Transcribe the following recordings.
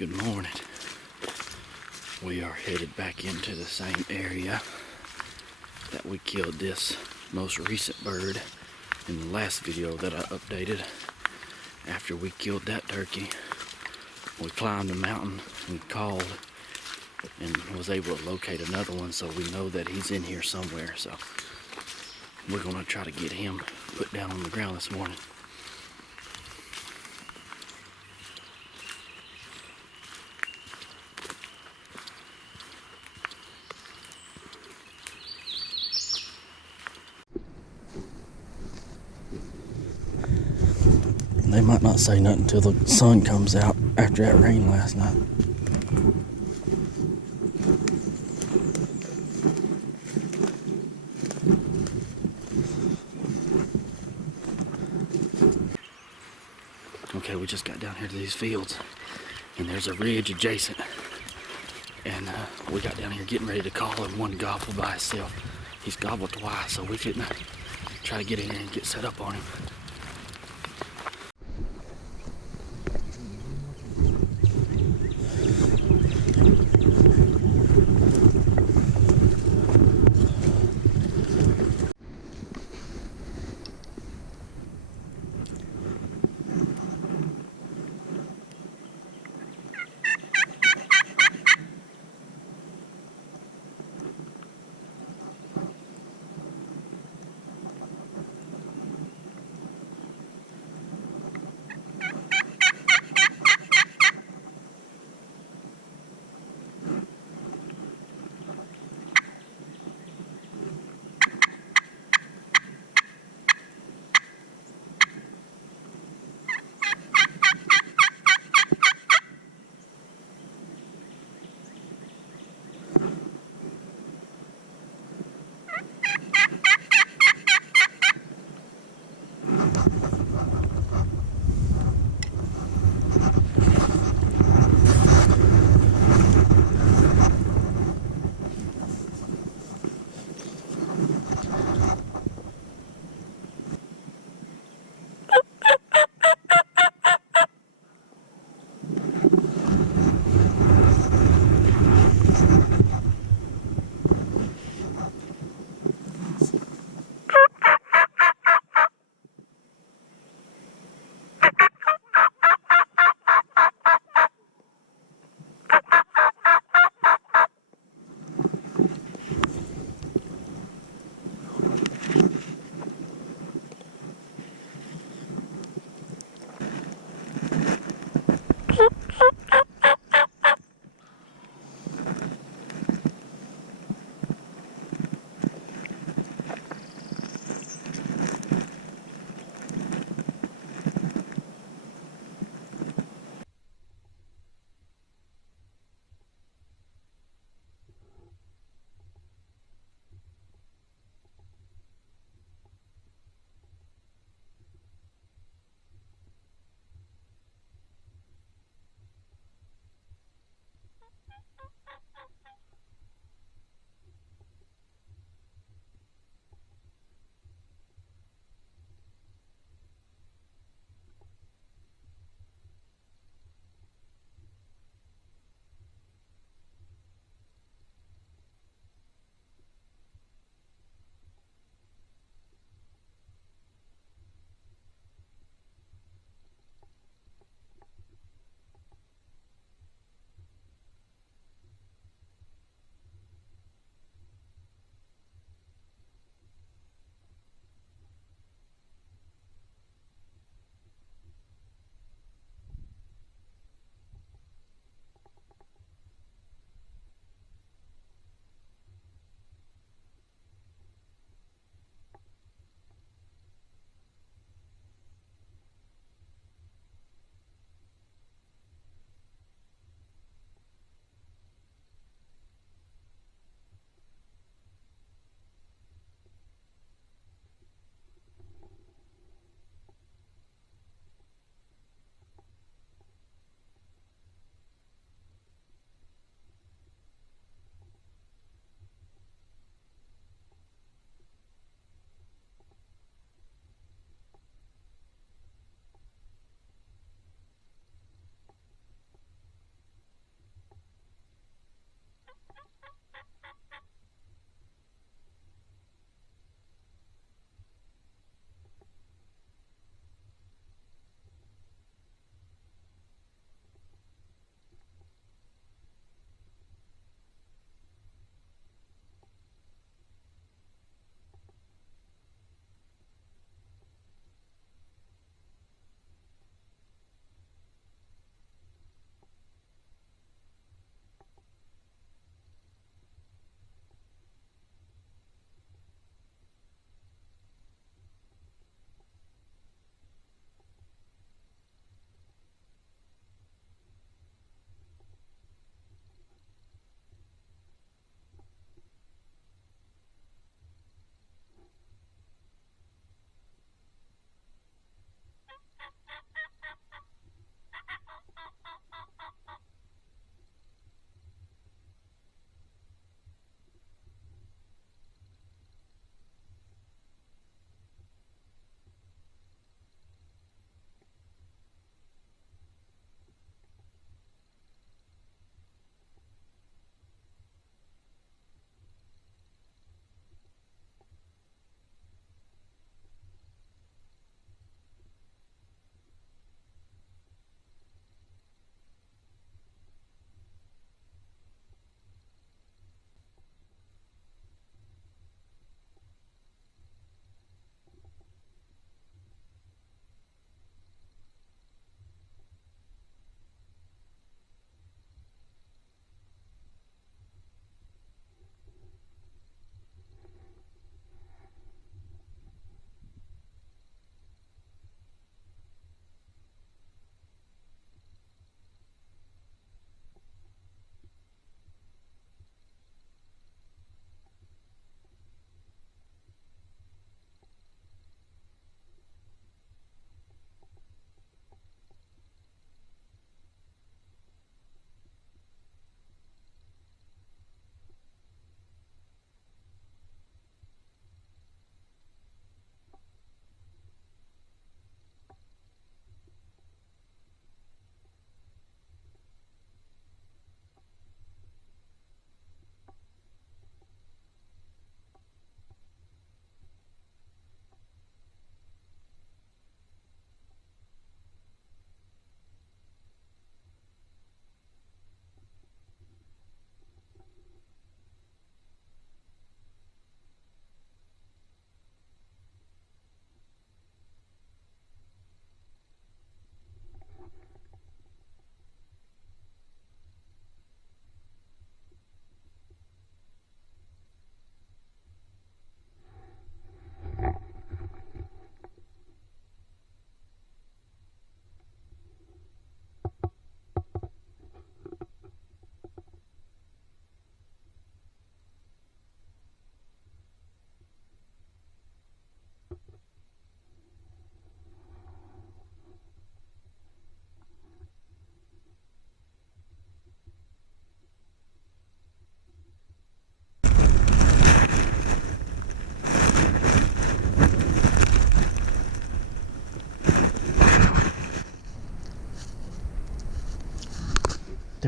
Good morning. We are headed back into the same area that we killed this most recent bird in the last video that I updated. After we killed that turkey, we climbed the mountain and called and was able to locate another one, so we know that he's in here somewhere. So we're gonna try to get him put down on the ground this morning. They might not say nothing until the sun comes out after that rain last night. Okay, we just got down here to these fields, and there's a ridge adjacent. And we got down here getting ready to call him. One gobble by himself. He's gobbled twice, so we couldn't try to get in there and get set up on him.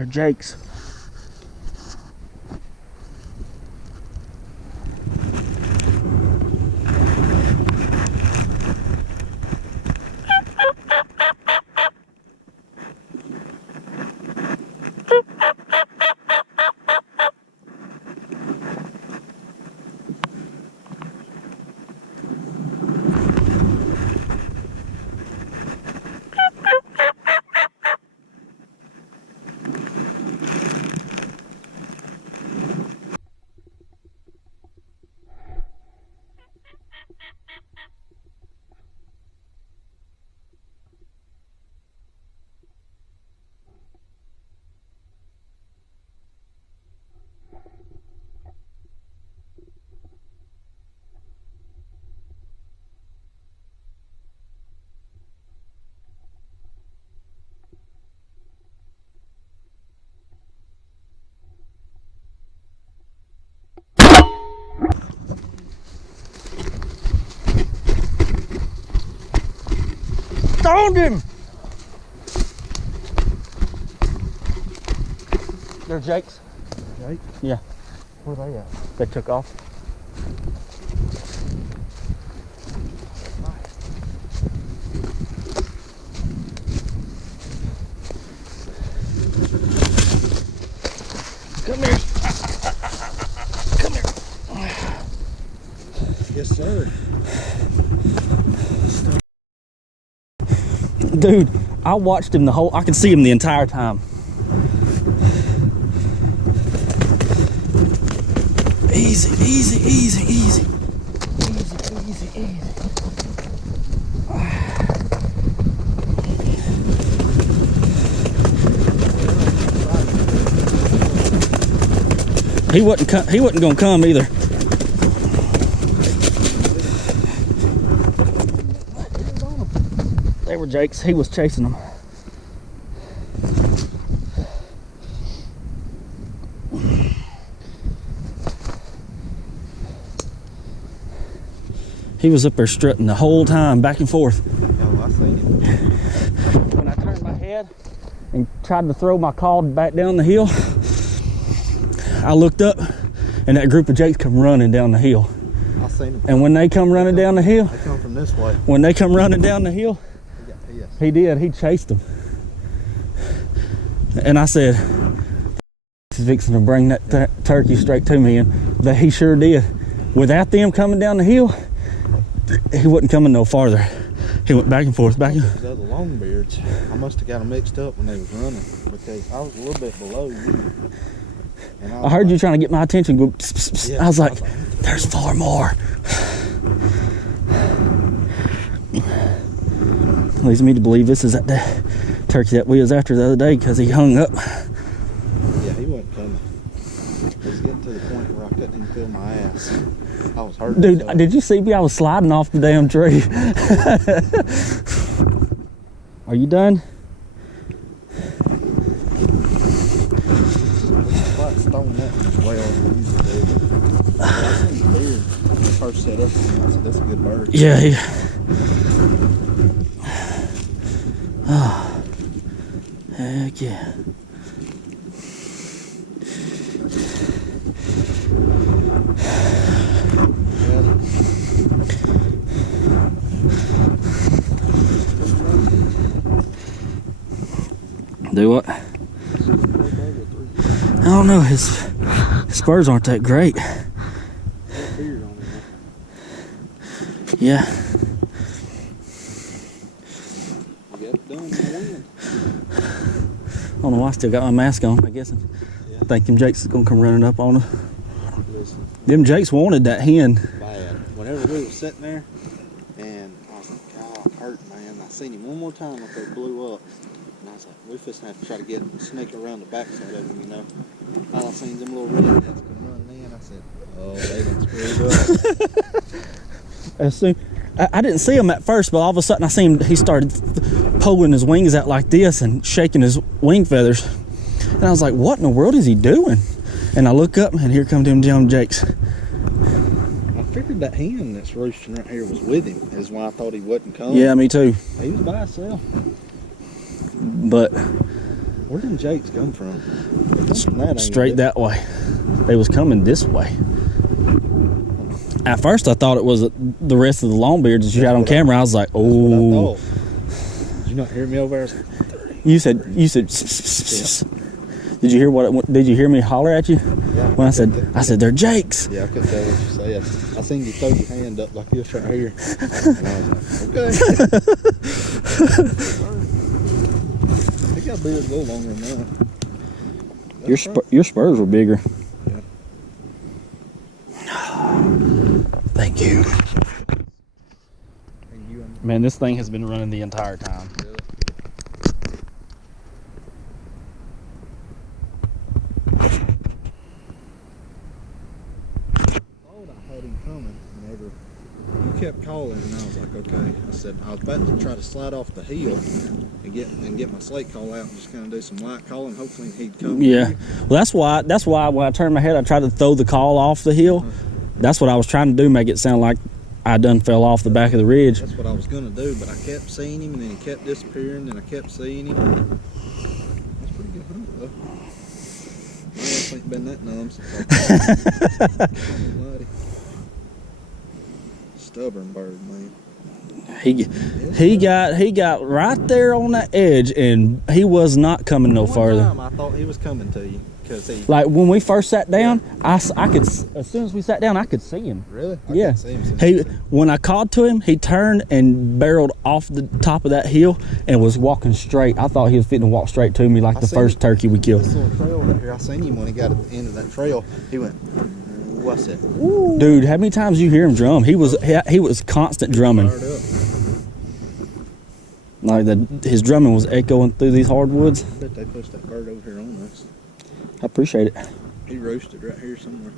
They're jakes. Found him! They're jakes. Jake? Yeah. Where they at? They took off. Come here. Come here. Yes, sir. Dude, I watched him I could see him the entire time. Easy, easy, easy, easy. Easy, easy, easy. He wasn't gonna come either. They were jakes. He was chasing them. He was up there strutting the whole time, back and forth. Oh, I seen it. When I turned my head and tried to throw my call back down the hill, I looked up and that group of jakes come running down the hill. I seen them. And when they come running down the hill, They come from this way. when they come running down the hill, he did. He chased them. And I said, he's fixing to bring that turkey straight to me. And that he sure did. Without them coming down the hill, he wasn't coming no farther. He went back and forth, back and forth. The other longbeards, I must have got them mixed up when they was running because I was a little bit below you. And I heard you trying to get my attention. Go, pss, pss, pss. Yeah, I was like, there's 4 more. Leads me to believe this is that turkey that we was after the other day because he hung up. Yeah, he wasn't coming. It was getting to the point where I couldn't even feel my ass. I was hurting. Dude, so. did you see me? I was sliding off the damn tree. Are you done? Quite stone that as well as we used to do. I seen the deer when they first set up. I said, that's a good bird. Yeah. Oh, heck yeah. Do what? I don't know. His spurs aren't that great. Yeah. I don't know why I still got my mask on. I guess I think them jakes is gonna come running up on us. Listen, Them jakes wanted that hen. bad. Whenever we were sitting there, and I was like, "God, I'm hurt, man." I seen him one more time after it blew up, and I was like, "We're just gonna have to try to get him, snake around the backside of him, you know." All I seen them little redheads come running in. I said, "Oh, they done screwed up." As soon, I didn't see him at first, but all of a sudden I seen he started pulling his wings out like this and shaking his wing feathers. And I was like, what in the world is he doing? And I look up and here come them damn jakes. I figured that hen that's roosting right here was with him. Is why I thought he wasn't coming. Yeah, me too. He was by himself. But Where did Jake's come from? That Straight that way. They was coming this way. At first, I thought it was the rest of the longbeards that you had on camera. I was like, oh. Did you not hear me over there? You said. Did you hear did you hear me holler at you? Yeah. When I said they're Jake's. Yeah, I couldn't tell what you said. I seen you throw your hand up like this right here. And I was like, okay. They got to be a little longer than that. Your spurs were bigger. Yeah. Thank you. Man, this thing has been running the entire time. You kept calling, and I was like, okay. I said I was about to try to slide off the hill and get my slate call out and just kind of do some light calling. Hopefully he'd come. Yeah. Well, that's why when I turned my head, I tried to throw the call off the hill. That's what I was trying to do, make it sound like I done fell off the back of the ridge. That's what I was gonna do, but I kept seeing him, and then he kept disappearing, and I kept seeing him. That's pretty good hunt, though. I ain't been that numb since I stubborn bird, man. He got right there on the edge, and he was not coming no further. Time I thought he was coming to you, because he. Like when we first sat down, I could, as soon as we sat down, I could see him. Really? Yeah. See him when I called to him, he turned and barreled off the top of that hill and was walking straight. I thought he was fitting to walk straight to me like the first turkey we killed. This little trail right here, I seen him when he got at the end of that trail. He went. What's it? Dude, how many times you hear him drum? He was constant drumming. Like his drumming was echoing through these hardwoods. I bet they pushed that bird over here on us. I appreciate it. He roasted right here somewhere.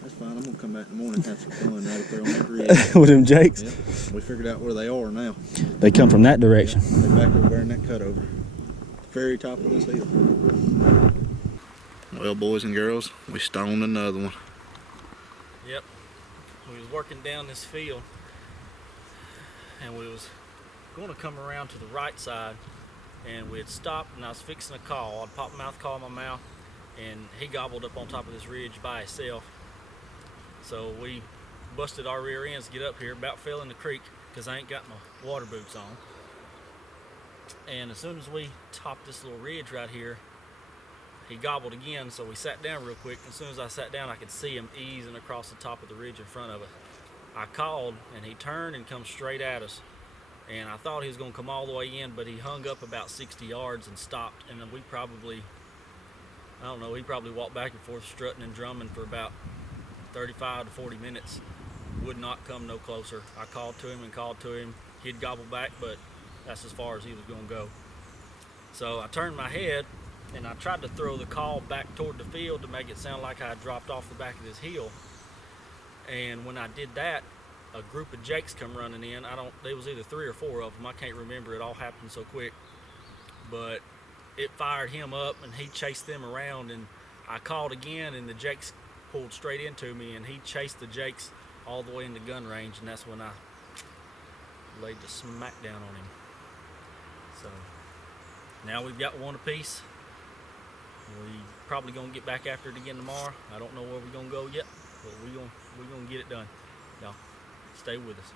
That's fine. I'm gonna come back in the morning and have some fun right up there on that ridge. With them Jakes? Yeah. We figured out where they are now. They come from that direction. Yeah, they're back over there in that cutover. Very top of this hill. Well, boys and girls, we stoned another one. Yep. We was working down this field, and we was going to come around to the right side, and we had stopped, and I was fixing a call. I'd pop mouth call in my mouth, and he gobbled up on top of this ridge by himself. So we busted our rear ends to get up here, about fell in the creek because I ain't got my water boots on. And as soon as we topped this little ridge right here, he gobbled again, so we sat down real quick. As soon as I sat down, I could see him easing across the top of the ridge in front of us. I called, and he turned and come straight at us. And I thought he was going to come all the way in, but he hung up about 60 yards and stopped. And then we probably, I don't know, he probably walked back and forth strutting and drumming for about 35 to 40 minutes. Would not come no closer. I called to him and called to him. He'd gobble back, but that's as far as he was going to go. So I turned my head, and I tried to throw the call back toward the field to make it sound like I had dropped off the back of this hill. And when I did that, a group of Jakes come running in. There was either 3 or 4 of them. I can't remember. It all happened so quick. But it fired him up, and he chased them around. And I called again, and the Jakes pulled straight into me, and he chased the Jakes all the way into gun range, and that's when I laid the smack down on him. So now we've got one apiece. We probably gonna get back after it again tomorrow. I don't know where we're gonna go yet, but we're gonna get it done. Y'all stay with us.